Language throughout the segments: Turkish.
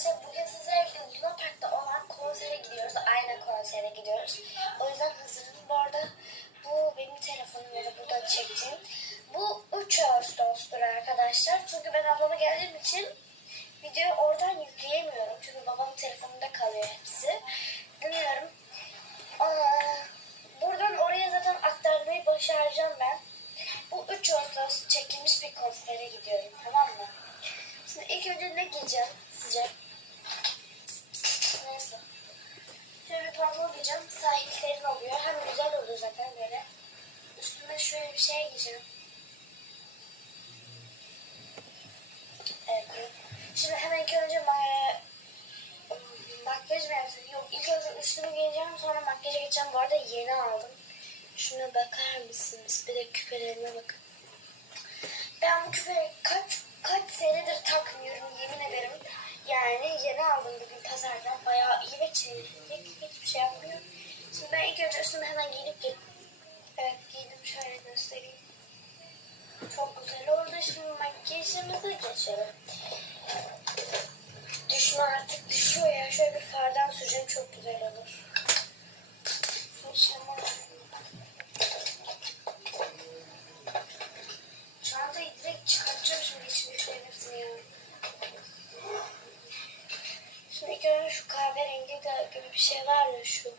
arkadaşlar bugün sizlerle Luna Park'ta olan konsere gidiyoruz. Aynı konsere gidiyoruz. O yüzden hazırım. Bu arada bu benim telefonum ya da burada çektiğim. Bu 3 Ağustos'tur arkadaşlar. Çünkü ben ablama geldiğim için videoyu oradan yükleyemiyorum. Çünkü babamın telefonunda kalıyor hepsi. Bilmiyorum. Buradan oraya zaten aktarmayı başaracağım ben. Bu 3 Ağustos çekilmiş bir konsere gidiyorum tamam mı? Şimdi ilk önce ne giyeceğim sizce? Giyeceğim. Sahil serin oluyor. Hem güzel oluyor zaten böyle. Üstüme şöyle bir şey giyeceğim. Evet. Şimdi hemen ilk önce ma- makyaj mı yapsam? Yok ilk önce üstümü giyeceğim sonra makyaja geçeceğim. Bu arada yeni aldım. Şuna bakar mısınız? Bir de küpelerime bakın. Ben bu küpeyi kaç kaç senedir takmıyorum yemin ederim. Yani yeni aldım bugün pazardan. Bayağı iyi ve çeviklik. Şey yapmıyor. Şimdi ben ilk önce üstümü hemen giyinip gelip Evet giydim şöyle göstereyim. Çok güzel oldu. Şimdi makyajımıza geçelim. Düşme artık düşüyor ya. Şöyle bir fardan süreceğim çok güzel olur. Fırçamı Çantayı direkt çıkartacağım şimdi içinde şöyle hepsini ya. Şimdi ilk şu kahverengi de gibi bir şey var ya şu.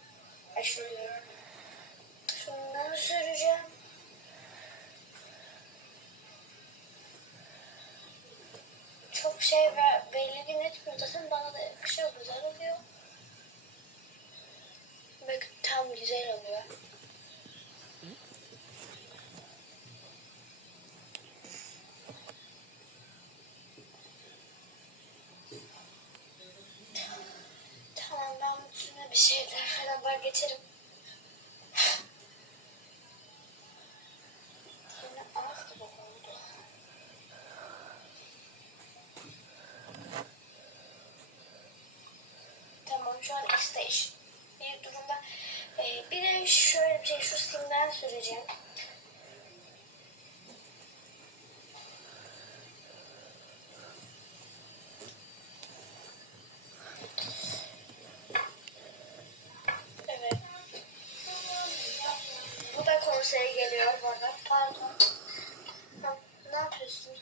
Ay şu diyorum. Şundan süreceğim. Çok şey gün etmiyor zaten bana da yakışıyor güzel oluyor. Bakın tam güzel oluyor. Tamam ben üstüne bir şeyler falan var geçerim. Tamam şu an X-Station bir durumda. Ee, bir de şöyle bir şey şu simden süreceğim. Pardon. Ne yapıyorsun?